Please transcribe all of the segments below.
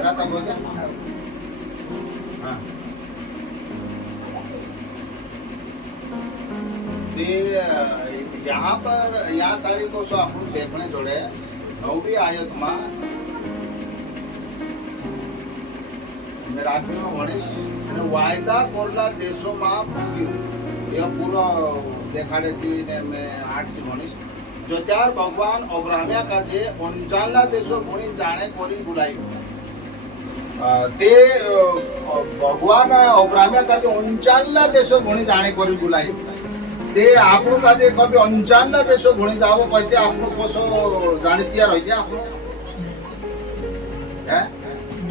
मेरा तब हो गया। हाँ यहाँ पर यहाँ सारी को सो आप देखने जोड़े 9મી आयत में वायदा कोरला देशों में यह पूरा देखाड़े थी ने मैं 8 से 19 जो त्यार भगवान अब्राहम्या का जे अंजानला देशों भूणी जाने कोरी बुलाई ते भगवान अब्राहम्या का जो अंजानला देशों भूणी जाने कोरी बुलाई ते आपनु का जे कभी अंजानला देशों भूणी जाओ कहते आपनु कोसो जाने तैयार हो जाए आपनु हैं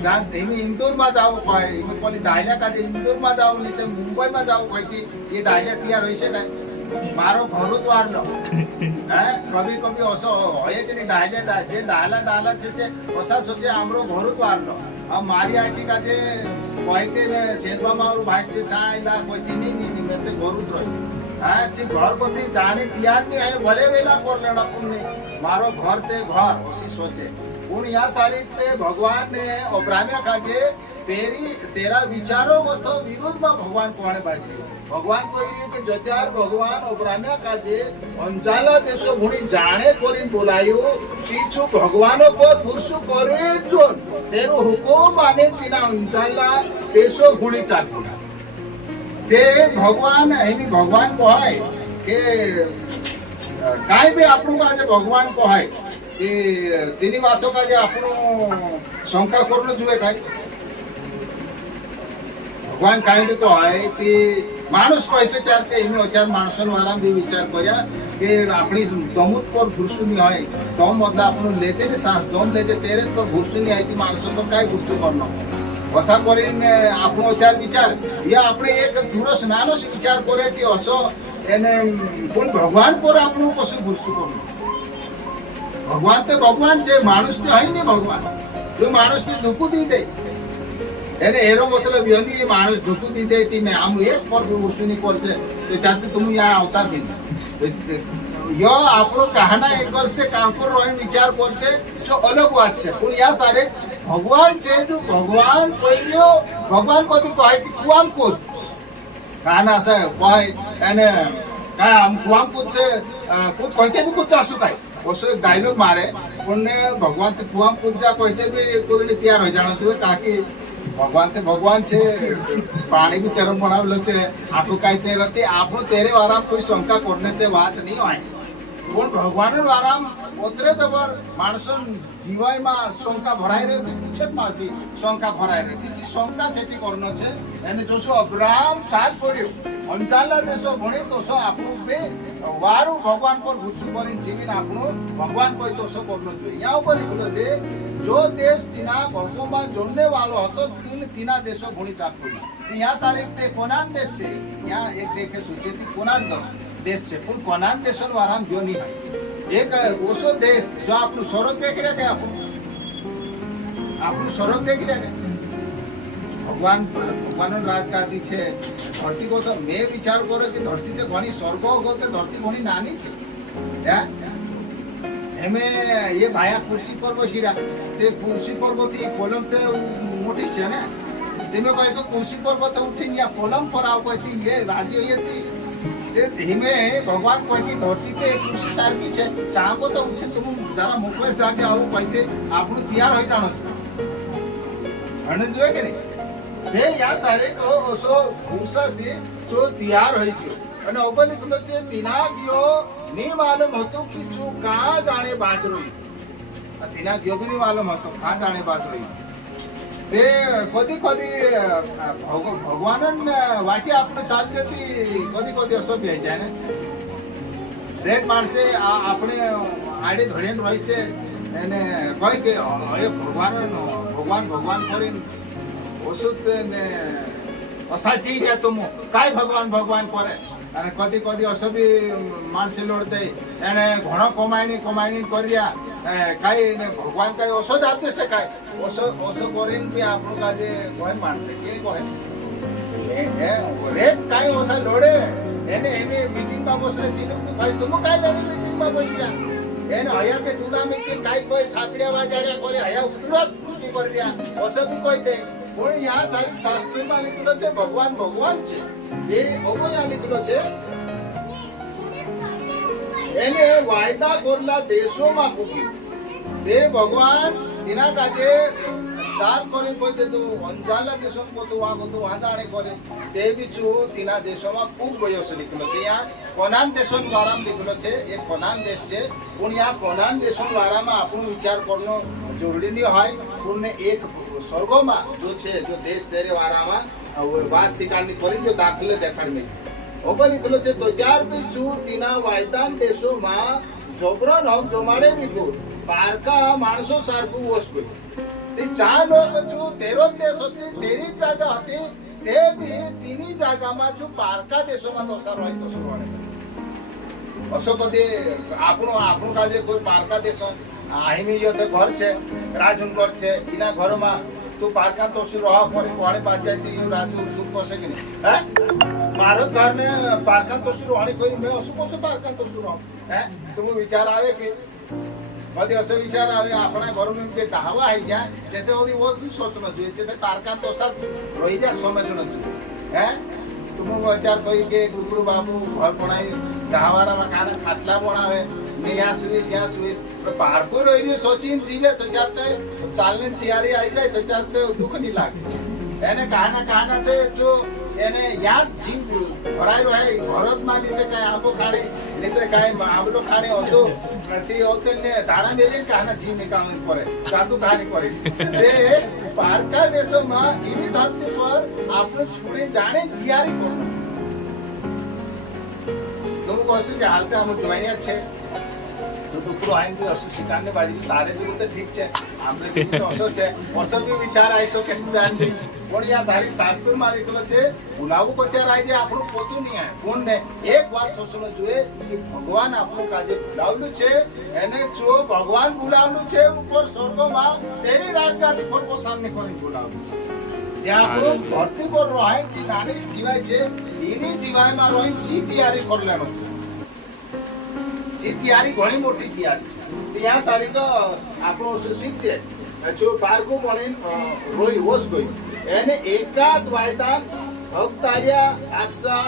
जान तेमी इंदौर में जाओ कहे इमे कोली डायला का जे इंदौर में जाओ नहीं तो मुंबई में जाओ कहती ये डायला तैयार होई छे काय मारो घरु द्वार लो हैं कभी कभी असो होय कि डायला जे डाला छे ओसा सोचे हमरो घरु द्वार लो अब मारी आटी का जे कहते ने सेदवा मारू भाई से चाइला कहती नहीं मैं तो घरु द्वार हाँ जी घर पति जाने तैयार नहीं है भले वेला कर लेना पुण्य मारो घर ते घर उसी सोचे उन या सारी ते भगवान ने अब्राहम्या का जे तेरा विचारों को तो विरुद्ध में भगवान कोने बाजी भगवान को ये कि जोत्यार भगवान अब्राहम्या का जे अंजाला देशो भूणी जाने कोरी बोलायो चीचू भगवानो पर पुरुषु करे जोन तेरो हुकुम माने तिना अंजाला देशो भूणी चालू ते भगवान एमी भगवान को है के काई भी आपनु का जे भगवान को है कि तीनी बातों का जे आपनु शंका करनो जुए काई भगवान काई भी को है कि मानुष कहते त्यार के एमी ओचार मानुषन वाराम भी विचार करया कि अपनी दमुत पर भुरसुनी है दम मतलब आपनु लेते ने सांस दम लेते तेरे पर भुरसुनी है ती मानुष पर काई भुरसु करनो असा करीन आपणो त्यार विचार या આપણે એક દુરસ નાનો વિચાર કરે તે હસો એને પણ ભગવાન પર આપણો કશું ભૂલશું કરું ભગવાન તો ભગવાન છે માણસ તો હઈ ને ભગવાન જો માણસ ને ધોકું દી દે એને એરો મતલબ યની માણસ ધોકું દી દે તી મે આમ એક પર ભૂલશું ની કરશે તો ત્યારે તમે યા આવતા બી યો આપણો કહાના એક વર્ષે કામ પર રોઈ વિચાર કરશે જો અલગ વાત છે પણ યા સારે भगवान से जो भगवान पहिलो भगवान को तो कहे कि कुआम कूद काना से कहे एने का हम कुआम कूद से कूद कहते भी कूद जासु काय ओसो डायलॉग मारे पुण्य भगवान तो कुआम कूद जा कहते भी कूदने तैयार हो जाना तो ताकि भगवान से पानी भी तेरे बनावलो छे आपको काय ते रहते आपको तेरे वारा कोई शंका करने ते बात नहीं होय पण भगवान वारा ओतरे जबर माणसन जीवायमा शंका भराई रे पूछत मासी शंका भराई रे ती शंका छेटी करनो छे एने जोसो अब्राहम चाल पड्यो अंजाला देशो भणी तोसो आपनु बे वारु भगवान पर भुसु करी जीवन आपनु भगवान कोई तोसो करनो छे या ऊपर लिखलो छे जो देश तिना भगोमा जोड़ने वालो हतो तिना देशो भणी चाल पड्यो या सारे ते कोनान देश छे या एक देखे सूचे ती कोनान देश छे पण कोनान देशोन वाराम गयो नहीं भाई एक ओसो देश जो आपनु स्वर्ग देख रहे हैं आपनु स्वर्ग देख रहे हैं भगवान राज का दी छे धरती को तो मैं विचार करो कि धरती ते घणी स्वर्ग हो तो धरती घणी नानी छे या एमे ये भाया कुर्सी पर बसीरा ते कुर्सी पर गोती कोलम ते मोटी छे ने तेमे कहे तो कुर्सी पर गोते उठी या कोलम पर आव कहती ये राजी येती धीमे भगवान कहती धरती ते कुर्सी सारखी छे चाहो तो उठे तुम जरा मोकले जाके आओ कहते आपनु तैयार हो जानो अने जोए के नहीं ते या सारे को ओसो भूसा से जो तैयार होई गयो अने ओबले कुल छे तिना गयो नहीं मालूम हतो कि जो का जाने बाज रही तिना गयो भी नहीं मालूम हतो का जाने बाज रही ते कधी कधी भगवान वाटी आपने चाल जती कधी कधी असो भी जाए ने रेड माणसे આપણે આડે ધોળેન રહી છે એને કહે કે હવે ભગવાન કરીને ઓસુત ને અસાચી રહ્યા તુમ કાઈ ભગવાન કરે અને કદી કદી અસો બી માણસે લોડતે એને ઘણો કમાણી કર્યા કાઈ ને ભગવાન કાઈ ઓસો જ આપી શકાય ઓસો કરીને બી આપણું કાજે કોઈ માણસે કે કહે રેટ કાઈ ઓસા લોડે એને એમે મીટિંગમાં બસરે તીનું કાઈ તુમ કાઈ લડી મીટિંગમાં બસરા એને હયાતે ટુલામી છે કાઈ કોઈ થાકડ્યા વાજાડ્યા કરે હયા ઉતરવા खेती कर दिया असं बी कहते पण या सारी शास्त्रमा लिखलो छे भगवान भगवान छे जे ओगो या लिखलो छे એને વાયદા કરેલા દેશોમાં પૂકી તે ભગવાન એના કાજે ચાર કરી કોઈ દેતું અંજાલા દેશોમાં પોતું વાદાણે કરે તે બી છું તેના દેશોમાં ખૂબ ગયો છે લીખેલો છે ત્યાં કોનાન દેશો વારામાં લીખેલો છે એ કોનાન દેશ છે પણ ત્યાં કોનાન દેશો વારામાં આપણું વિચાર કરવાનો જરૂરી નહીં હોય પૂર્ણ એક સ્વર્ગોમાં જો છે જો દેશ તેરે વારામાં વાત સ્વીકારની કરી જો દાખલે દેખાડી ઓપન નીકળો છે તો ત્યાર બી છું તેના વાયદાન દેશોમાં જોબરન હક જમાડે બીકું પારકા માણસો સારખું વસ્તુ તે ચાર લોક છું તેરો દેશ હતી તેરી જાગા હતી તે બી તેની જાગામાં છું પારકા દેશોમાં દોસાર હોય તો સુરવાને असो कधी આપણું કાજે કોઈ પારકા દેશો આહીમી યોતે ઘર છે રાજુન ઘર છે એના ઘરમાં તું પારકા તો રહ કરી કોણે પાસ જાય રાજુ તું કશે કે નહીં હે મારો ઘર ને પારકા તો રોહણી કોઈ મેં અસું કશું પારકા તો રહો હે તો વિચાર આવે કે બધી અસો વિચાર આવે આપણા ઘરમાં જે ઢાવા આવી ગયા જે તે ઓલી વસ્તુ સોચવું જોઈએ છે તે પારકા તો સાત રહી ગયા સમજવું જોઈએ હે તો હું અત્યારે કહી કે ગુરુ બાબુ ઘર બનાવી ઢાવાળામાં કાના ખાટલા બનાવે ને यहाँ सुईस पार्को रही रही सोचीन जीवे तो जाते चालने तैयारी आई जाए तो जाते दुख नहीं लागे એને કાના તે જો એને યાદ જીવ ભરાઈ રહે ઘરત માં લીધે કઈ આંબો ખાડી લીધે કઈ આંબલો ખાડી હસો નથી હોતે ને દાણા મેલે કાના જીવ નિકાલવું પડે સાધુ કહાની કરી એ પારકા દેશોમાં એની ધરતી પર આપણે છોડી જાણે તૈયારી કરો તો હું કહું છું કે હાલતે અમે જોઈને જ છે તો ટુકડો આઈને બી હસું શિકારને બાજુ તારે જેવું તો ઠીક છે આપણે જેવું તો હસો છે હસો બી વિચાર આવીશો કે પણ યા સારી શાસ્ત્રમાં લીધેલો છે બોલાવવું તો ત્યારે આવી જાય આપણું પોતું નહીં આવે કોણ ને એક વાત સોચવું જોઈએ કે ભગવાન આપણું કાજે બોલાવલું છે એને જો ભગવાન બોલાવલું છે ઉપર સ્વર્ગમાં તેની રાજગાદી પર પોસામને કરીને બોલાવલું છે ત્યાં આપણું ધરતી પર રહે કે નાની જીવાય છે એની જીવાયમાં રહી જી તૈયારી કરલેનો જે તૈયારી ઘણી મોટી તૈયારી છે ત્યાં સારી તો આપણો શીખ છે જો બારગો બની રોઈ હોશ ગઈ એને એકાદ વાયદાન હકતાર્યા આપસા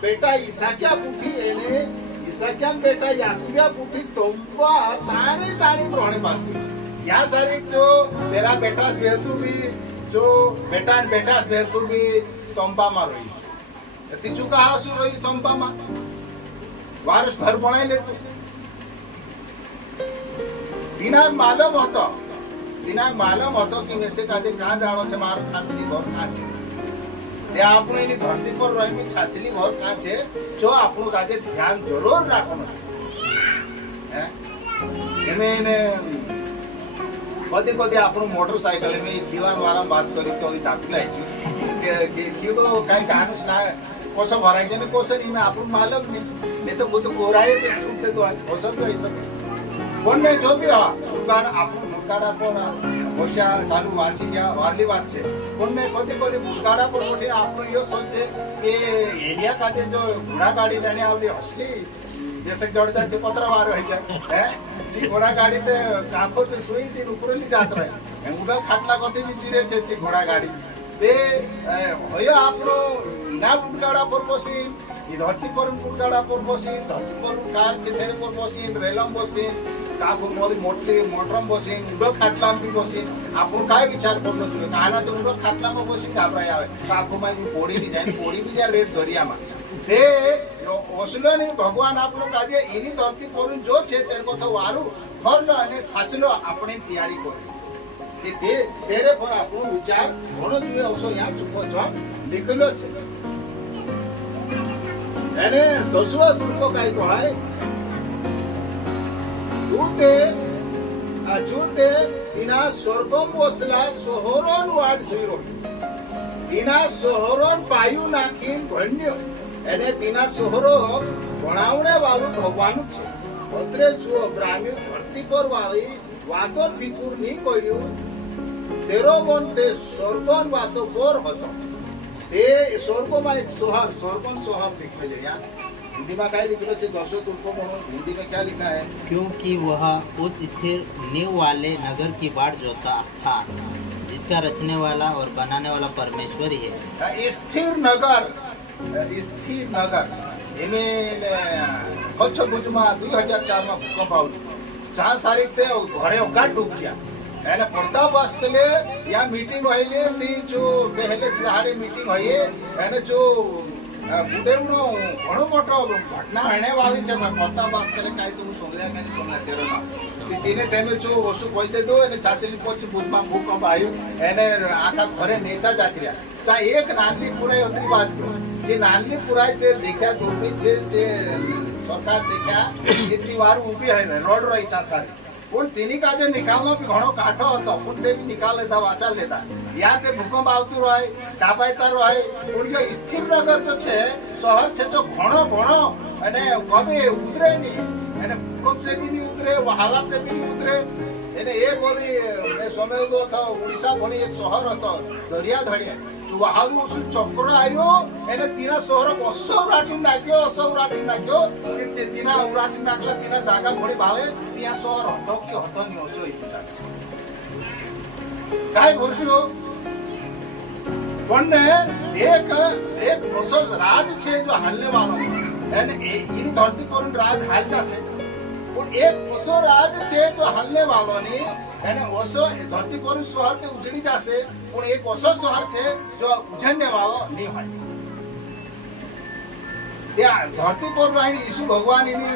બેટા ઈસાક્યા પૂઠી એને ઈસાક્યાન બેટા યાકુબિયા પૂઠી તોંબા તાણી તાણી રોણે બાકી યા સારી જો તેરા બેટાસ બેહતું બી જો બેટાસ બેહતું બી તોંબામાં રોઈ તીચું કહા શું રોઈ તોંબામાં વારસ ઘર બનાવી લેતું દિનાગ માલમ હતો કે મેસે કાજે કાં જાણો છે મારો છાછલી ઘર કાં છે તે આપણે એની ધરતી પર રહીને છાછલી ઘર કાં છે જો આપણું કાજે ધ્યાન જરૂર રાખવાનું હે એને બધી આપણું મોટરસાયકલ મેં દીવાન વાળા વાત કરી તો દાખલા કે કીધું કઈ ગાનું ના કોસો ભરાઈ જાય ને કોસો નહીં મેં આપણું માલક નહીં તો બધું કોરાય છૂટે તો કોસો બી હોઈ શકે કોણ ને જો બી હા દુકાન આપણું મુકાડા પર હોશિયા ચાલુ વાંચી ગયા વારલી વાત છે કોણ ને બધી મુકાડા પર મોટી આપણું એ સોચે કે એરિયા કાજે જો ઘોડા ગાડી લેને આવલી હસલી जैसे जड़ जाते पत्र वार हो जाए हैं जी घोड़ा गाड़ी ते कांपर पे सोई थी ऊपरली जात रहे उड़ा खाटला करते भी जीरे छे छी घोड़ा गाड़ी ते होयो आपनो ना बुटगाड़ा पर बसी ई धरती पर बुटगाड़ा पर बसी धरती पर कार छे तेरे पर बसी रेलम बसी काको मोली मोटली मोटरम बसी उड़ा खाटला में बसी आपन काय विचार करनो જોઈએ કાના તો ઉડો ખાટલામાં બસી ગાબરાઈ આવે કાકો માં પોડી ની જાય પોડી બી જાય રેડ દરિયામાં તે ઓસલો ની ભગવાન આપણો કાજે એની ધરતી પર જો છે તેર કો તો વાળું ફરલો અને છાચલો આપણે તૈયારી કરો કે તે તેરે પર આપણો વિચાર ઘણો જોઈએ અવસો યા ચૂકો જો લીખેલો છે એને દસવો ચૂકો કાઈ કહેવાય જૂતે ઇના સ્વર્ગમ વસલા સોહરોન વાડ જોઈરો ઇના સોહરોન પાયુ નાખીન ભણ્યો એને તેના સોહરો ભણાવણે વાળું ભગવાનનું છે પત્રે જુઓ ગ્રામ્ય ધરતી પર વાળી વાતો ફિકુર નહીં કર્યું તેરો મન તે સ્વર્ગન વાતો પર હતો તે સ્વર્ગમાં એક સ્વર્ગન સોહાર लिखा है यार हिंदी में क्या लिखा है दसो तुमको हिंदी में क्या लिखा है क्योंकि वह उस स्थिर नींव वाले नगर की बाट जोता था जिसका रचने वाला और बनाने वाला परमेश्वर ही है। स्थिर नगर एमे कच्छ भुजमा 2004 में भूकंप आउट 4 तारीख थे घरे ओका डूब गया एने पर्दा बस के लिए या मीटिंग होइले ती जो पहले से हारे मीटिंग होइए एने जो बुडेवनो घणो मोटो घटना हेने वाली छे पर्दा बस के लिए काई तुम सोमल्या काई सोमल्या तेरो ना ती तीने टाइम जो वसु कोइते दो एने चाचली पोच भूकंप भूकंप आयो एने आका घरे नेचा जात्रिया चा एक नानली पुराई उतरी बाज जे नानली पुराई जे देख्या दूरबीन से जे सरकार देख्या एची वार उभी है रोड रही चा सारी पण तिनी काजे निकालनो भी घणो काठो હતો पण ते भी निकाल लेता वाचा लेता या ते भूकंप આવતું રહે કાપાયતા રહે પણ જો સ્થિર નગર જો છે શહેર છે જો ઘણો ઘણો અને કભી ઉતરે નહીં અને ભૂકંપ से भी नहीं उतरे वहाला से भी नहीं उतरे એને એ બોલી મે સમજતો હતો ઓડિશા ભણી એક શહેર હતો દરિયા ધડિયા વહાલું શું ચક્ર આવ્યો એને તીના શહેર ઓસો ઉરાટી નાખ્યો કે તીના ઉરાટી નાખલા તીના જાગા ભણી ભાળે ત્યાં શહેર હતો કે હતો નહીં ઓસો એ કાંઈ ભરશું પણ એક ઓસો રાજ છે જો હાલને વાળો એને એની ધરતી પર રાજ હાલ જશે પણ એક ઓસો રાજ છે જો હાલને વાળોની એને ઓસો ધરતી પર શહેર તે ઉજળી જશે પણ એક ઓસો શહેર છે જો ઉજળને વાળો નહીં હોય ત્યાં ધરતી પર રહીને ઈસુ ભગવાન એની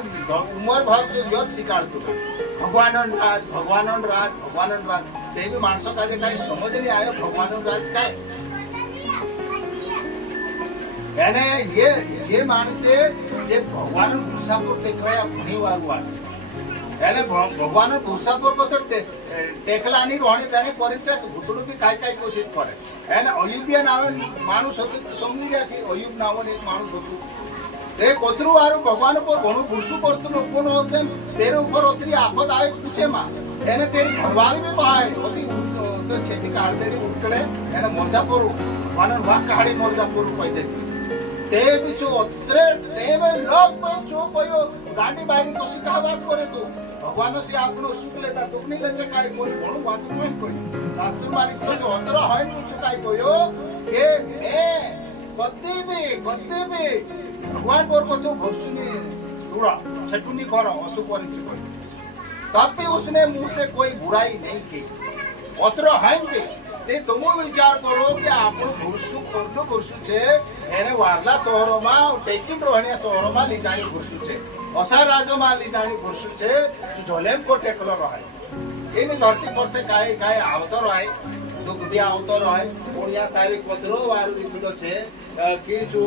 ઉંમર ભર જો યોદ શીખાડતું ભગવાનનો રાજ તે બી માણસો કાજે કાંઈ સમજ નહીં આવ્યો ભગવાનનો રાજ કાંઈ એને જે માણસે જે ભગવાનનો મુસાફર ટેકવાયા ઘણી વાર વાત એને ભગવાનનો મુસાફર કો તો ટેકલાની રોણી તેને કરી તે ઘૂંટડું બી કાંઈ કોશિશ કરે એને અયુબિયા નાવે માણસ હતું તો સમજી રહ્યા કે અયુબ નાવન એક માણસ હતું તે કોતરું વાળું ભગવાન ઉપર ઘણું ભૂસું કરતું લોકોનો હતો તેરે ઉપર ઓતરી આફત આવે પૂછે માં એને તેરી ઘરવાળી બી બહાર હોતી તો છેટી કાઢતેરી ઉઠકડે એને મોરજા પોરું વાનન વાક કાઢી મોરજા પોરું કહી દેતી તે બી જો અત્રે તેમે લોક પર જો કોયો ગાડી બારી તો શીખા વાત કરે તું ભગવાન से આપણો સુખ લેતા દુઃખ નહીં લેજે કાઈ કોઈ ઘણું વાત કોઈ શાસ્ત્ર મારી કોઈ અંતર હોય પૂછ કાઈ કોયો કે એ કદી બી ભગવાન પર को तो भरसुनी दूरा छटुनी करो असु परिचय कोई तब भी उसने मुंह से कोई बुराई नहीं की अत्र है તે તમે વિચાર કરો કે આપણું ભૂરસું છે એને વારલા શહેરોમાં ટેકિન રોહણીયા શહેરોમાં લીજાણી ભૂરસું છે અસાર રાજ્યોમાં લીજાણી ભૂરસું છે જોલેમ કો ટેકલો રહે એની ધરતી પરથી કાંઈ આવતો રહે દુઃખ બી આવતો રહે પુણ્યા સારી પત્રો વાળું લીધેલો છે કે જો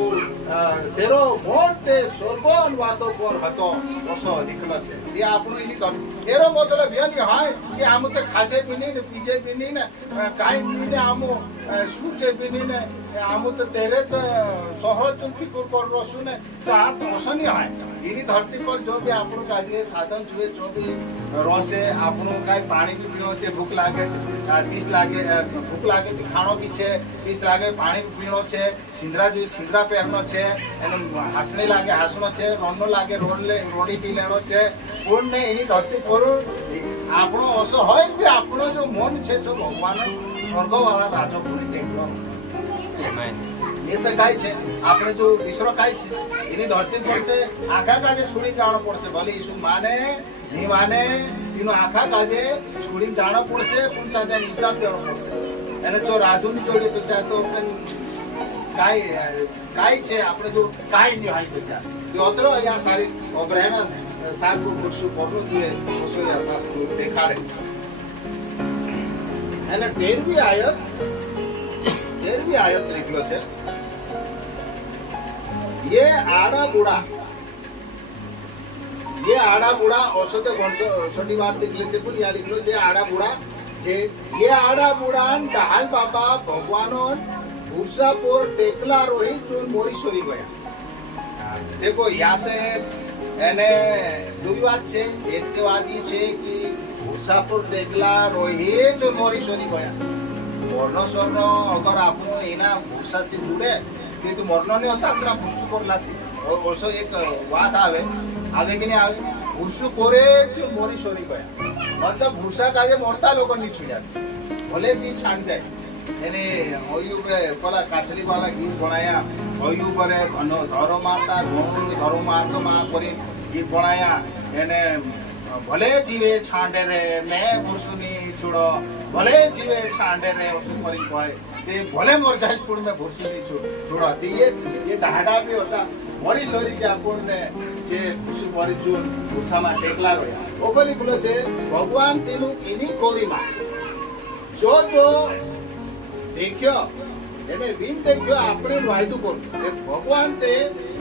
તેરો મોર તે સોર્બન વાતો પર હતો ઓસો લીખેલો છે એ આપણું એની એનો મતલબ એ નહીં હોય કે આમ તો ખાજે બી નહીં ને પીજે બી નહીં ને કાંઈ બી ને આમ શું છે બી નહીં ને આમ તો તેરે તો શહેર ચૂંટણી પર રસું ને ચા તો ઓછો નહીં હોય એની ધરતી પર જો બી આપણું કાજે સાધન જોઈએ જો બી રોશે આપણું કાંઈ પાણી બી પીણો છે ભૂખ લાગે તો ખાણો બી છે 30 લાગે પાણી બી પીણો છે छिंद्रा પહેરનો છે એનો હાસણી લાગે હાસણો છે રોડનો લાગે રોડી બી લેણો છે કોણ ને એની ધરતી પર આપણો ઓછો હોય ને આપણો જો મન છે જો ભગવાન સ્વર્ગવાળા રાજો પૂરી ટેકલો એ તો કાંઈ છે આપણે જો ઈશ્વર કાંઈ છે એની ધરતી પર તે આખા કાજે છોડી જવાનો પડશે ભલે ઈસુ માને નહીં માને એનું આખા કાજે છોડી જાણો પડશે પણ સાથે હિસાબ દેવો પડશે એને જો રાજુની જોડે તો ત્યાં તો કાંઈ છે આપણે તો કાંઈ નહીં હોય તો ત્યાં અતરો અહીંયા સારી ઓબ્રાહેમાં સારું ભૂરસું કરવું જોઈએ ઓછો શાસ્ત્રો દેખાડે એને 13મી આયત લીખેલો છે ये आड़ा बूढ़ा औसत औषधी बात निकले છે પણ યા લીખેલો છે આડા બુડા છે ये आड़ा बूढ़ा ડાલ બાબા ભગવાનો ભૂરસાપોર ટેકલા રોહિત ચૂન મોરીશ્વરી ગયા देखो याद એને દુઈ વાત છે એક તો વાત એ છે કે ભૂરસાપોર ટેકલા રોહિત ચૂન મોરીશ્વરી ગયા મોરનો સ્વરનો અગર આપણો એના ભૂરસા से जुड़े कि तो मरनो नहीं होता तेरा भूसु कोर लाती और एक बात आवे कि नहीं आवे भूसु कोरे जो मोरी शोरी गया मतलब भूसा काजे मोरता लोगों नहीं छुड़िया भले जी छाड़ दे એને ઓયું બે પેલા કાથલી વાળા ગીત ભણાયા ઓયું પરે ધરો માતા ધરો માતા કરી ગીત ભણાયા એને ભલે જીવે છાંડે રે મેં ભૂસુની છોડો ભલે જીવે છાંડે રે ઓસુ કરી કહે તે ભલે મોર જાજપુર મેં ભૂસુની છોડો તે એ ડાડા બી ઓસા મરી સરી કે આપણને જે ભૂસુ મરી જૂન ભૂસામાં ટેકલા રહ્યા ઓગલી બોલે છે ભગવાન તેનું એની ગોળીમાં જો દેખ્યો એને બિન દેખ્યો આપણે વાયદો કરું કે ભગવાન તે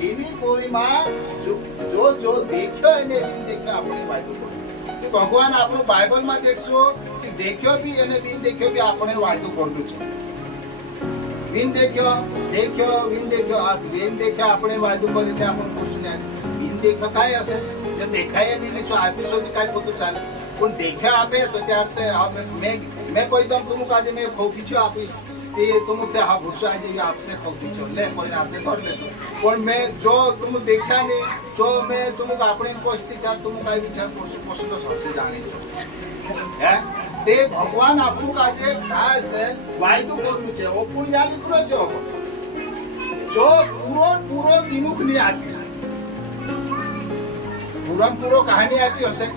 એની ગોળીમાં જો દેખ્યો એને બિન દેખ્યો આપણે વાયદો કરું કે ભગવાન આપણું બાઇબલમાં દેખશો કે દેખ્યો બી અને બિન દેખ્યો બી આપણે વાયદો કરવું છે બિન દેખ્યો આ બિન દેખ્યો આપણે વાયદો કરી તે આપણે પૂછું જાય બિન દેખ્યો કાંઈ હશે જો દેખાય નહીં જો આપીશું બી કાંઈ પોતું ચાલે પણ દેખ્યા આપે તો ત્યારે મેં કોઈ દમ તુમુક આજે મેં ખોખીચ્યો આપીશ તે તુમુક તે હા ભૂસો આજે આપશે ખોખીચ્યો લે કરીને આપણે કરી લેશું પણ મેં જો તુમ દેખ્યા નહીં જો મેં તુમુક આપણે કોશથી ત્યારે તુમુક કાંઈ વિચાર કરશું પોશું તો હશે જાણી હે તે ભગવાન આપણું આજે કાય છે વાયદો કરવું છે ઓપુર યા લીકરો છે ઓપુર જો પૂરો તિનુક નહીં આપ્યું પૂરો કહાની આપી હશે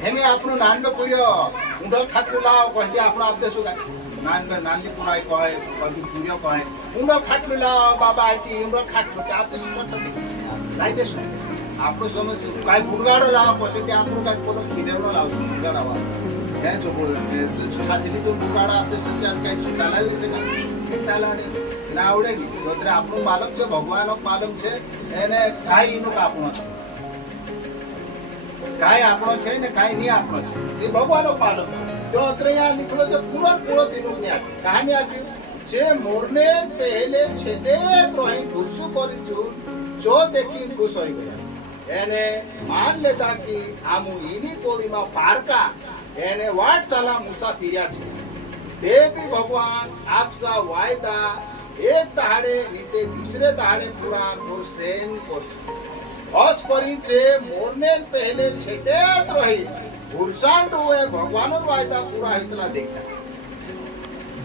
એમે આપણું નાનલો પૂર્યો ઊંડલ ખાટલું લાવ કહે આપણો આપદે શું કાંઈ નાનલી પુરાઈ કહે બધું પૂર્યો કહે ઊંડો ખાટલું લાવ બાબા આઈટી ઊંડો ખાટલું તે આપદે શું કરતા લાઈ દેશું આપણું સમજ કાંઈ પુરગાડો લાવ પછી તે આપણું કાંઈ પોલો ખીરેવડો લાવશું પુરગાડાવા ક્યાં છો છાછલી તો પુરગાડો આપદે છે ત્યારે કાંઈ ચાલાવી લેશે કાંઈ નહીં ચાલાડે ના આવડે નહીં તો અત્યારે આપણું માલમ છે ભગવાનનો માલમ છે એને કાંઈ એનું આપણો છે કાંઈ આપણો છે ને કાંઈ નહીં આપણો છે એ ભગવાનનો પાલક તો અત્રે અહીંયા નીકળો છે પૂરો તિનુક ને આપ્યું કહાની આપ્યું જે મોરને પહેલે છેટે ત્રોહી ભૂસું કરીશું જો દેખી ખુશ હોઈ ગયા એને માન લેતા કે આમું એની કોળીમાં પારકા એને વાટ ચાલા મુસાફિર્યા છે તે બી ભગવાન આપસા વાયદા એક દહાડે નીતે तीसरे દહાડે પૂરા કરશે અસ કરી છે મોરને પહેલે છેટે રહી ભૂરસાંડુ એ ભગવાનનો વાયદા પૂરા હિતલા દેખ્યા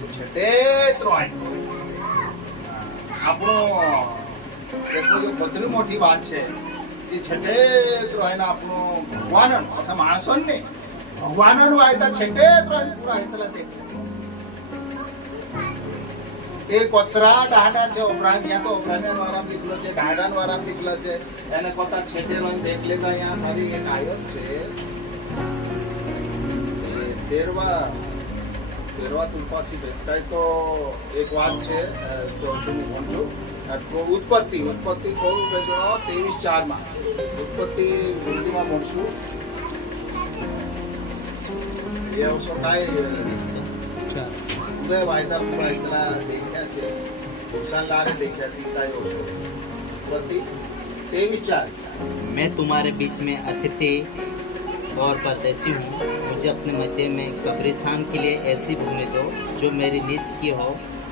છેટે રહી આપણો એટલું જો બધી મોટી વાત છે કે છેટે રહીને આપણો ભગવાન પાછા માણસો ને ભગવાનનો વાયદા છેટે રહી પૂરા હિતલા દેખ્યા એક કોતરા ડાડા છે ઓપરામ ત્યાં તો ઓપરામે વારામ નીકળ્યો છે ડાડાનો વારામ નીકળ્યો છે એને કોતા છેટે રહીને દેખ લેતા અહીંયા સારી એક આયો છે તેરવા તુલપાસી બેસકાય તો એક વાત છે ચોથું ભણજો ઉત્પત્તિ કહું કે જો 23:4 માં ઉત્પત્તિ હિન્દીમાં ભણશું એ અવસર કાંઈ उदय वायदा पूरा इतना देखा थे भूषण लाने देखा थी का उत्पत्ति 23:4 मैं तुम्हारे बीच में अतिथि और परदेसी हूँ मुझे अपने मध्य में कब्रिस्तान के लिए ऐसी भूमि दो जो मेरी नीच की हो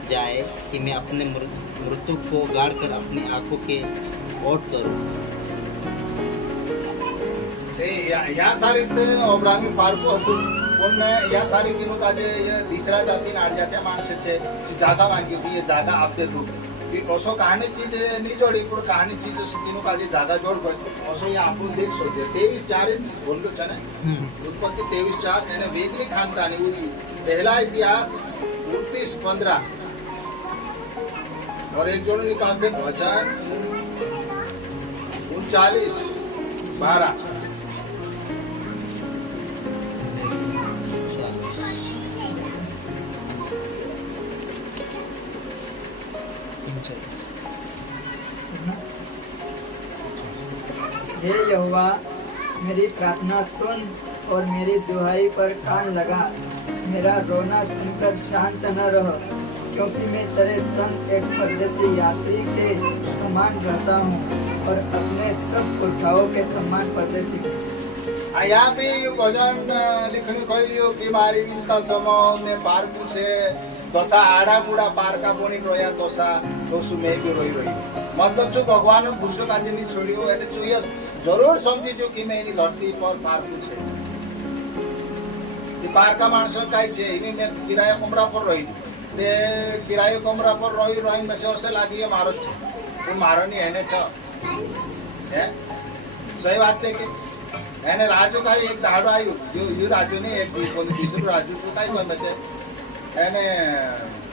जाए कि मैं अपने मृत्यु को गाड़ कर अपनी आंखों के ओट करूँ या सारी अब्रामी पार्को હતું पण या सारी किनो काजे तिसऱ्या जातीन आड जात्या माणसाचे जी जागा मागी होती ये जागा आप देतो की असो कहाणी चीज नहीं जोडी पण कहाणी चीज किनो काजे जागा जोड गय असो या आपण देख सोचे 23:4 बोललो छ ने उत्पत्ति 23:4 એને વેગલી ખાનદાની हुई पहला इतिहास 29:15 और एक जोड़ निकाल से भजन 39:12 हे यहोवा मेरी प्रार्थना सुन और मेरी दुहाई पर कान लगा मेरा रोना सुनकर शांत न रह क्योंकि मैं तेरे संग एक परदेसी यात्री के समान रहता हूँ और अपने सब पुरखाओं के समान परदेसी हूँ। અહીંયા બી ભજન લીખણી કહ્યું કે મારી વિનતા સમો ને પારકું છે દોસા આડા ગુડા પારકા બોની રોયા દોસા દોસુ મેં બી રોઈ રોઈ मतलब जो भगवान भूसो काजे नहीं छोड़ियो એટલે જોઈએ જરૂર સમજીજો કે મેં એની ધરતી પર પારકું છે પારકા માણસો કાંઈ છે એની મેં કિરાયા કમરા પર રહી તે કિરાયો કમરા પર રહી મેં અસે લાગી એ મારો જ છે પણ મારો નહીં એને છે હે સહી વાત છે કે એને રાજુ કાંઈ એક દાડો આવ્યું યુ રાજુ નહીં એક બીજું રાજુ શું કાંઈ હોય મેસે એને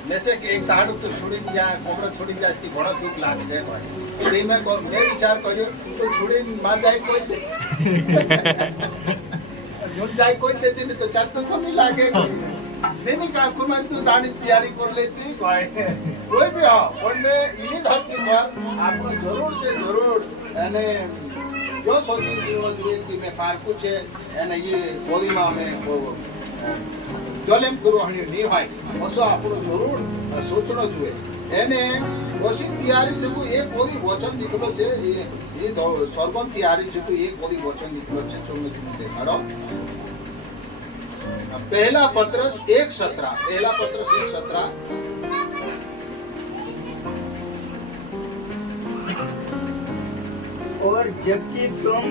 મેસે કે એક દાડો તો છોડીને જાય કોમરો છોડીને જાય તે ઘણો દુઃખ લાગશે તે મેં વિચાર કર્યો તો છોડીને માં જાય કોઈ झूठ जाए कोई देती नहीं तो चार तो नहीं लागे नहीं काकू में तू दानी तैयारी कर लेती कोई भी हो और इन्हीं धरती पर आपको जरूर से जरूर यानी जो सोची જોઈએ કે મેં પારકું છે અને એ બોડીમાં અમે જોલેમ કરવાની નહીં હોય ઓછો આપણો જરૂર સોચનો જોઈએ એને ઓછી તૈયારી જેવું એક બોડી વચન નીકળો છે એ સર્વન તૈયારી જેવું એક બોડી વચન નીકળો છે ચોમે તમે દેખાડો पहला पत्रस 1:17 पहला पत्रस 1:17 और जबकि तुम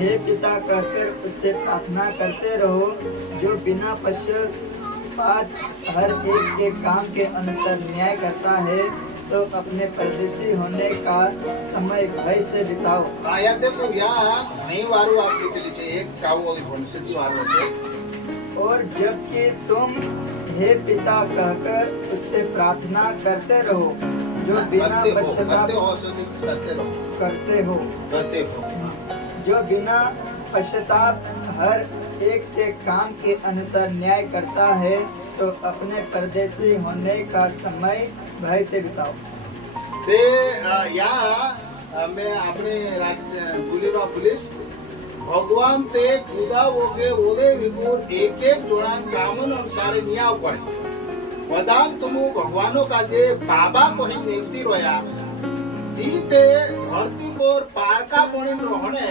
हे पिता कहकर उससे प्रार्थना करते रहो जो बिना पक्षपात हर एक के काम के अनुसार न्याय करता है तो अपने परदेशी होने का समय भय से बिताओ। आया देखो यहाँ नहीं वारू आपके के लिए एक काऊ वाली भविष्य वारू है और जबकि तुम हे पिता कहकर उससे प्रार्थना करते रहो जो बिना पश्चाताप करते हो जो बिना पश्चाताप हर एक के काम के अनुसार न्याय करता है तो अपने परदेशी होने का समय भय से बिताओ। ते यहाँ मैं अपने बुलीवा पुलिस भगवान ते खुदा वोगे ओले विपुर एक एक जोड़ान कामन अनुसार नियाव पड़े वदान तुमु भगवानों का जे बाबा को ही निकती रोया ती ते धरती पर पारका पणिन रहणे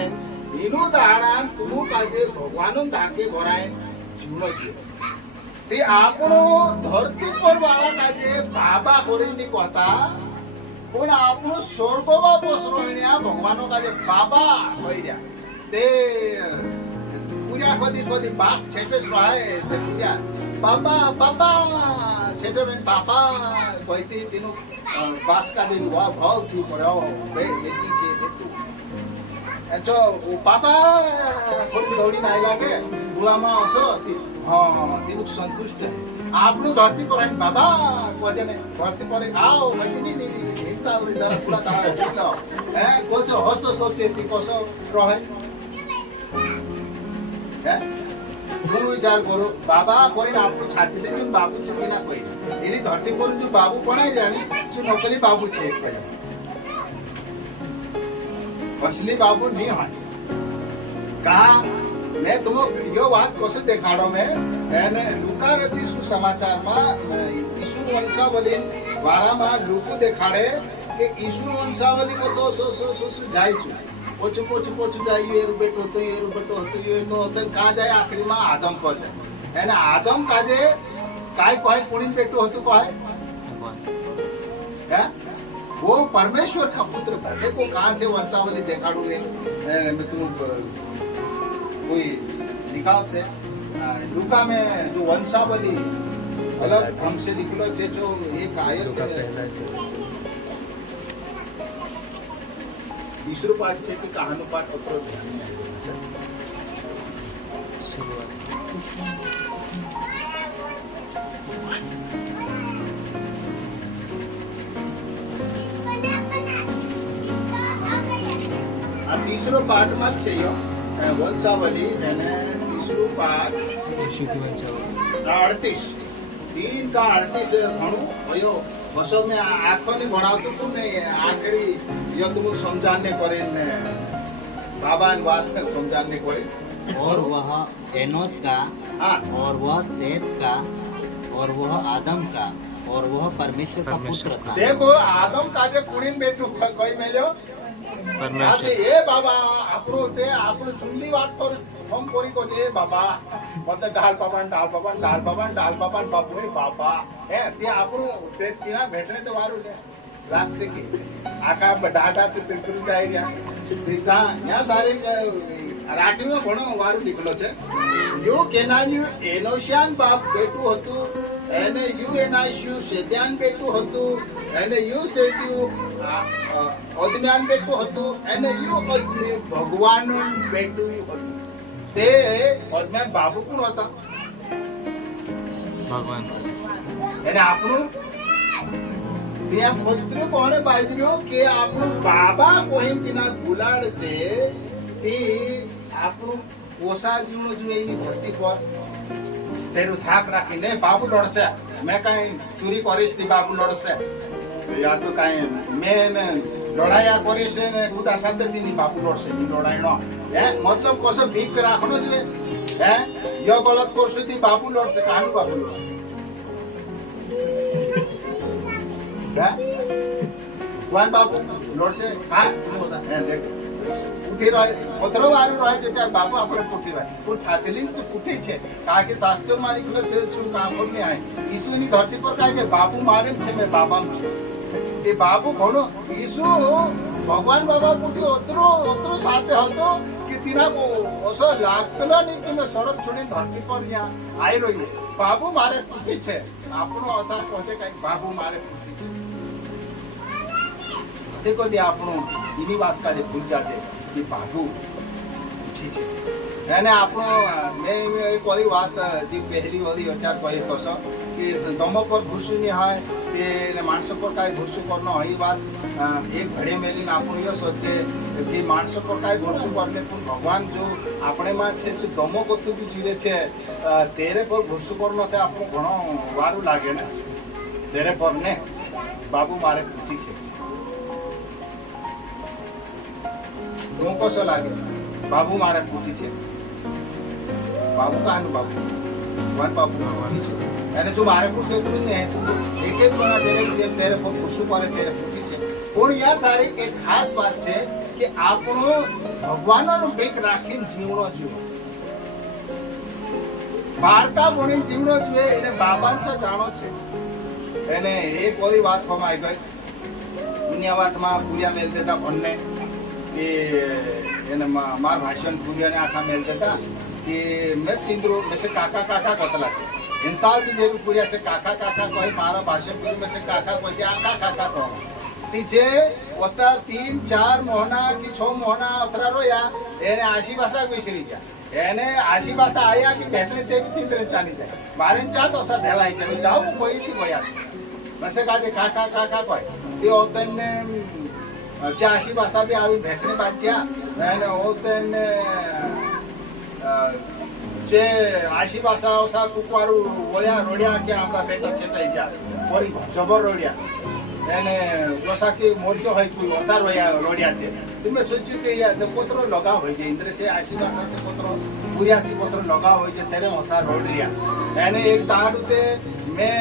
इनु दाड़ान तुमु का जे भगवानों दाके भराय जीवनो जी ते आपनो धरती पर वाला का जे बाबा कोरिनी कहता पण आपनो स्वर्गवा बसरोण्या भगवानों का जे बाबा होईऱ्या ते पूजा कधी बास छेटेस रहाय ते पूजा बाबा बाबा छेटे रही बाबा कहती तीनों बास का दिन हुआ भाव थी पड़ो बेटी छे बेटू एचो बाबा थोड़ी दौड़ी ना लागे बुलामा असो हाँ तीनों संतुष्ट है आपनु धरती पर आइन बाबा कोजे ने धरती पर आओ कहती नहीं इतना इधर पूरा तारा देखलो है कोसो हसो सोचे ती कोसो रहे હું વિચાર કરું બાબા કરીને આપણું છાતી દે બાબુ છે કે ના કોઈ એની ધરતી પર જો બાબુ પણાઈ રહ્યા શું નકલી બાબુ છે असली बाबू नहीं है कहा मैं तुम यो बात कसो देखाड़ो में एने लुका रची सुसमाचार में यीशु वंशावली वारा में लुकु देखाड़े कि यीशु वंशावली को तो सो जाई छु पोचू जाई ये बेटो तो ये तो कहाँ जाए आखिरी में आदम पर जाए एने आदम काजे काय कोई पुणिन बेटो होतो कोई है वो परमेश्वर का पुत्र था देखो कहाँ से वंशावली देखाड़ू मैं तुम कोई निकाल से लुका में जो वंशावली अलग ढंग से निकलो छे जो एक आयत तीसरो पाठ છે કે કહાનો પાઠ અપરો ધ્યાન में આ तीसरो पाठ માં છે યો વંશાવલી અને तीसरो पाठ 38 3 का 38 ઘણું ભયો बसो में आँखों नहीं बढ़ाओ तो नहीं आखिरी यो तुम समझाने करे बाबा ने बात समझाने करे और वह एनोस का हाँ और वह सेत का और वह आदम का और वह परमेश्वर का पुत्र था। देखो आदम का जे कुणीन बेटू कोई मेलो परमेश्वर ए बाबा आपरो ते आपरो चुंगली बात पर हम कोरी को जे बाबा मतलब डाल पापन बाबू ए बाबा ए ते आपरो ते तीना भेटणे तो वारू ने लागसे की आका डाटा ते तुरु जाई रहा ते जा या सारे રાઠીમાં ઘણો વારું નીકળો છે યુ કેનાન્યુ એનોશિયાન બાપ બેટું હતું એને યુ એનાશ્યુ શેત્યાન બેટું હતું એને યુ શેત્યુ ઓદમ્યાન બેટું હતું એને યુ ઓદમી ભગવાન બેટું હતું તે ઓદમ્યાન બાબુ કોણ હતા भगवान એને આપણું ત્યાં પત્ર કોણે બાજર્યો કે આપણું બાબા કોહિમ તેના ગુલાડ છે તે આપણું પોસા જીવનો જોઈએ એની ધરતી પર તેરું થાક રાખીને બાબુ લડશે મેં કઈ ચોરી કરીશ તે બાબુ લડશે યા તો કઈ મેં લડાયા કરીશ ને કુદા સાથે તેની બાબુ લડશે ની લડાઈનો હે મતલબ કોસો ભીખ રાખવાનો જોઈએ હે યો ગલત કરશું તે બાબુ લડશે કાનું બાબુ લડશે કોણ બાબુ લડશે હા ઉઠી રહે પથરો વાળું રહે છે ત્યારે બાબુ આપણે ઉઠી રહે પણ છાછલી ઉઠી છે કારણ કે શાસ્ત્રમાં નીકળે છે શું કામ નહીં આવે ઈશ્વરની ધરતી પર કાંઈ કે બાબુ મારે છે મેં બાબામ છે તે બાબુ ઘણો ઈસુ ભગવાન બાબા પૂટી ઓતરો સાથે હતો કે તેના ઓસો લાગતો નહીં કે મેં સરપ છોડીને ધરતી પર અહીંયા આવી રહ્યું બાબુ મારે પૂટી છે આપણો અસર પહોંચે કંઈક બાબુ મારે પૂટી છે દેખો તે આપણું એની વાત કાજે ભૂલ જાજે એ બાબુ ઉઠી છે એને આપણો મેં એક વાળી વાત જે પહેલી વાળી અત્યારે કહી તો છો કે ધમો પર ભૂસું નહીં હોય કે માણસો પર કાંઈ ભૂસું પર ન હોય એ વાત એક ઘડે મેલીને આપણું એ સોચે કે માણસો પર કાંઈ ભૂસું પરને પણ ભગવાન જો આપણેમાં છે જો ધમો કથું બી જીવે છે તેરે પર ભૂસું પર ન થાય આપણું ઘણો વારું લાગે ને તેરે પર ને બાબુ મારે પૂછી છે હું કશો લાગે બાબુ મારે પૂછી છે બાબુ કાનું બાબુ વન બાબુ પૂછી છે એને જો મારે પૂછે તો નહીં એક એક ગણા જેમ તેરે પર પૂછવું પડે ત્યારે પૂછી છે પણ યા સારી એક ખાસ વાત છે કે આપણો ભગવાનનો ભેગ રાખીને જીવનો જીવો બાળકા ભણી જીવનો જોઈએ એને બાબાંચા જાણો છે એને એક બધી વાત ખમાઈ ગઈ દુનિયા વાતમાં પૂર્યા મેલ દેતા ભણને કે એને માર ભાષણ પૂર્યાને આખા મેલ દેતા કે મેં તિંદરો મેં से કાકા કાકા કતલા છે ઇન્તાલ બી જેવી પૂર્યા છે કાકા કાકા કોઈ મારા ભાષણ પૂરી મેં से કાકા કોઈ આખા કાકા કહો તીજે ઓતા 3-4 મહિના કે 6 મહિના અતરા રોયા એને આશી ભાષા વિસરી ગયા એને આશી ભાષા આયા કે બેટલે તે તિંદરે ચાની જાય મારે ચા તો સર ઢેલાઈ કે જાઉં કોઈ થી ગયા મેં से કાજે કાકા કાકા કોઈ તે ઓતને ચાશી ભાષા બી આવી ભેટને બાજ્યા અને ઓતને જે આશી ભાષા ઓસા કુકવારું વળ્યા રોડ્યા કે આપણા બેટા છેટાઈ ગયા પોરી જબર રોડ્યા એને ઓસા કે મોરચો હોય કોઈ ઓસા રોડ્યા છે તમે સોચ્યું કે યાર પોતરો લગાવ હોય છે ઇન્દ્ર છે આશી ભાષા છે પોતરો પૂર્યાસી પોતરો લગાવ હોય છે ત્યારે ઓસા રોડ્યા એને એક તાડું તે મેં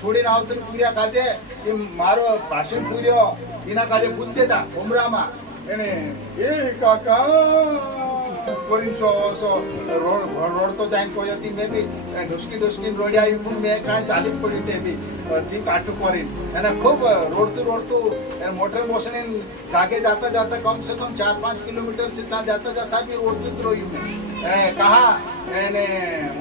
છોડીને આવતું પૂર્યા કાજે એ મારો ભાષણ પૂર્યો એના કાજે પૂછ દેતા ઉમરામાં એને એ કાકા કરીને રોડ તો જાય કોઈ હતી મેં બી ઢુસકી રોડ્યા આવી પણ મેં કાંઈ ચાલી જ પડી તે બી જીપ કાઠું કરીને એને ખૂબ રોડતું એને મોટર મોશન જાગે જાતા કમ સે કમ 4-5 કિલોમીટર से जाता भी रोडતું જ રહ્યું મેં કહા એને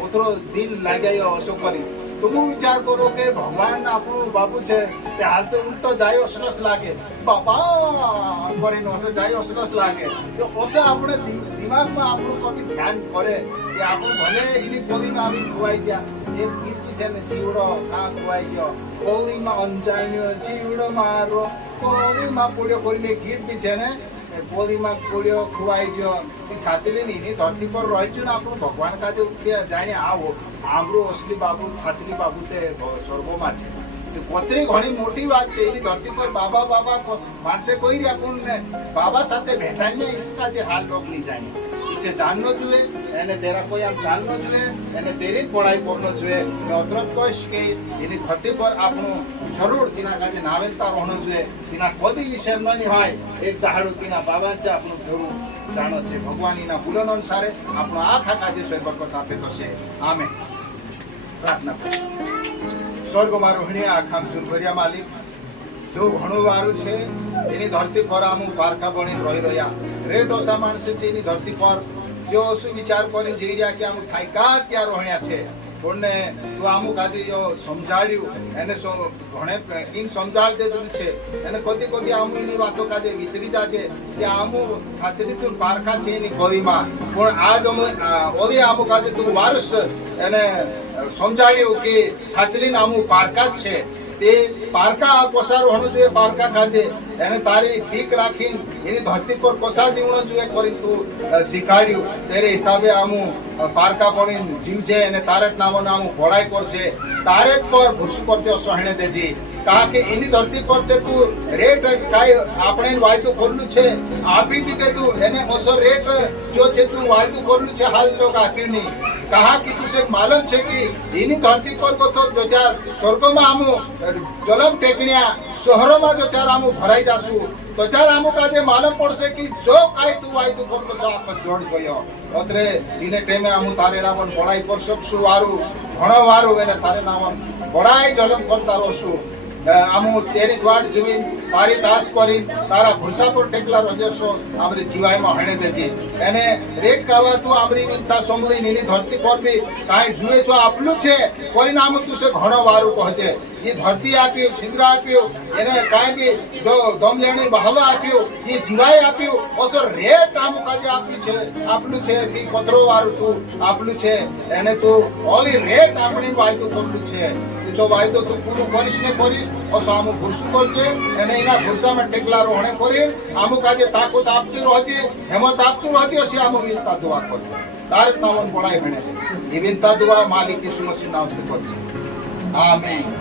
ઉતરો દિલ લાગ્યો ઓછો કરી તો હું વિચાર કરો કે ભગવાન આપણું બાપુ છે તે હાલ તો ઉલટો જાય સરસ લાગે બાપા કરીને ઓછો જાય સરસ લાગે તો ઓછો આપણે દિમાગમાં આપણું કભી ધ્યાન કરે કે આપણું ભલે એની પોલીમાં આવી ખોવાઈ ગયા એક ગીત બી છે ને જીવડો કાં ખોવાઈ ગયો પોલીમાં અંજાણ્યો જીવડો મારો પોલીમાં પૂર્યો કરીને ગીત બી છે ને પોલીમાં પૂર્યો ખોવાઈ ગયો એ છાછલી એની ધરતી પર રહી ગયું ને આપણું ભગવાન કાજે જાણે આવો આમરું અસલી બાબુ છાછલી બાબુ તે સ્વર્ગોમાં છે પોતરી ઘણી મોટી વાત છે એની ધરતી પર બાબા માણસે કોઈ રે આપણને બાબા સાથે બેઠાઈને ઈસકા જે હાલ લોક નહીં જાણી છે જાણનો જોઈએ એને તેરા કોઈ આમ જાણનો જોઈએ એને તેરી જ પઢાઈ કરનો જોઈએ મેં અતરત કહીશ કે એની ધરતી પર આપણું જરૂર તેના કાજે નાવેલતા રહેવાનું જોઈએ તેના ખોદી વિષય નહીં હોય એક દહાડું તેના બાબાંચા આપણું જરૂર જાણો છે ભગવાન એના ભૂલન અનુસારે આપણો આખા કાજે સોય બરકત આપે તો છે આમે પ્રાર્થના કરીશું સ્વર્ગમાં રોહિણી આખામ સુરભર્યા માલિક જો ઘણું વારું છે એની ધરતી પર આમ પારખા બનીને રહી રહ્યા રેટ ઓછા માણસે છે એની ધરતી પર जो सुविचार કરીને જઈ રહ્યા કે આમ થાયકા ત્યાં રોહણ્યા છે કોને તો આમુક આજે જો સમજાડ્યું એને ઘણે કેમ સમજાડ દેતું છે એને કોદી કોદી આમની વાતો કાજે વિસરી જાજે કે આમુ સાચરી તું પારખા છે એની કોદીમાં પણ આજ અમે ઓદી આમુક આજે તું વારસ એને સમજાડ્યું કે સાચરીને આમુ પારકા જ છે તે પારકા કોસારો હોણો જોઈએ પારકા કાજે એને તારી પીક રાખીને એની ધરતી પર કોસા જીવણો જોઈએ કરી તું શીખાડ્યું તેરે હિસાબે આમુ પારકા પણ જીવજે અને તારે જ નામો નામું ભોળાઈ કરજે તારે જ પર ભૂસું કરજો સહેણે દેજી કારણ કે એની ધરતી પર તે તું રેટ કાંઈ આપણે વાયદું કરેલું છે આપી બી દીધું એને ઓછો રેટ જો છે તું વાયદું કરેલું છે હાલ લોક આપ્યું નહીં कहा कि तुझे मालूम है कि इन्हीं धरती पर को तो जो त्यार स्वर्ग में आमु जलम टेकनिया शहरों में जो त्यार आमु भराई जासु तो त्यार आमु का जे मालूम पड़से कि जो काई तू आई तू कर तो आप जोड़ गयो अत्रे इने टेमे आमु तारे नाम बड़ाई कर सकसु वारू घणो वारू एने तारे नाम बड़ाई जलम करता रहसु आमु तेरी द्वार जीवी तारी दास करी तारा भूसा पर टेकला रजेसो आमरी जीवाय में हणे देजी एने रेट कावा तू आमरी विनता सोमली नीनी धरती पर भी काई जुए जो आपलू छे परिणाम तू से घणो वारू कहजे ये धरती आप्यो छिंद्रा आप्यो एने काई भी जो दम लेणी बहालो आप्यो ये जीवाय आप्यो ओसो रेट आमु काजे आपलू छे ती पत्रो वारू तू आपलू छे एने तू ओली रेट आपणी वायदो करलू छे जो वायदो तू पूरो करिस ने करिस और सामु भुरसु करजे एने इना भुरसा में टेकला रोहणे करे आमु काजे ताकत आपती रहजे हिम्मत आपती रहजे असी आमु विनता दुआ करजे तारे नामन बड़ाई बने ये विनता दुआ मालिक यीशु मसीह नाम से करजे आमीन।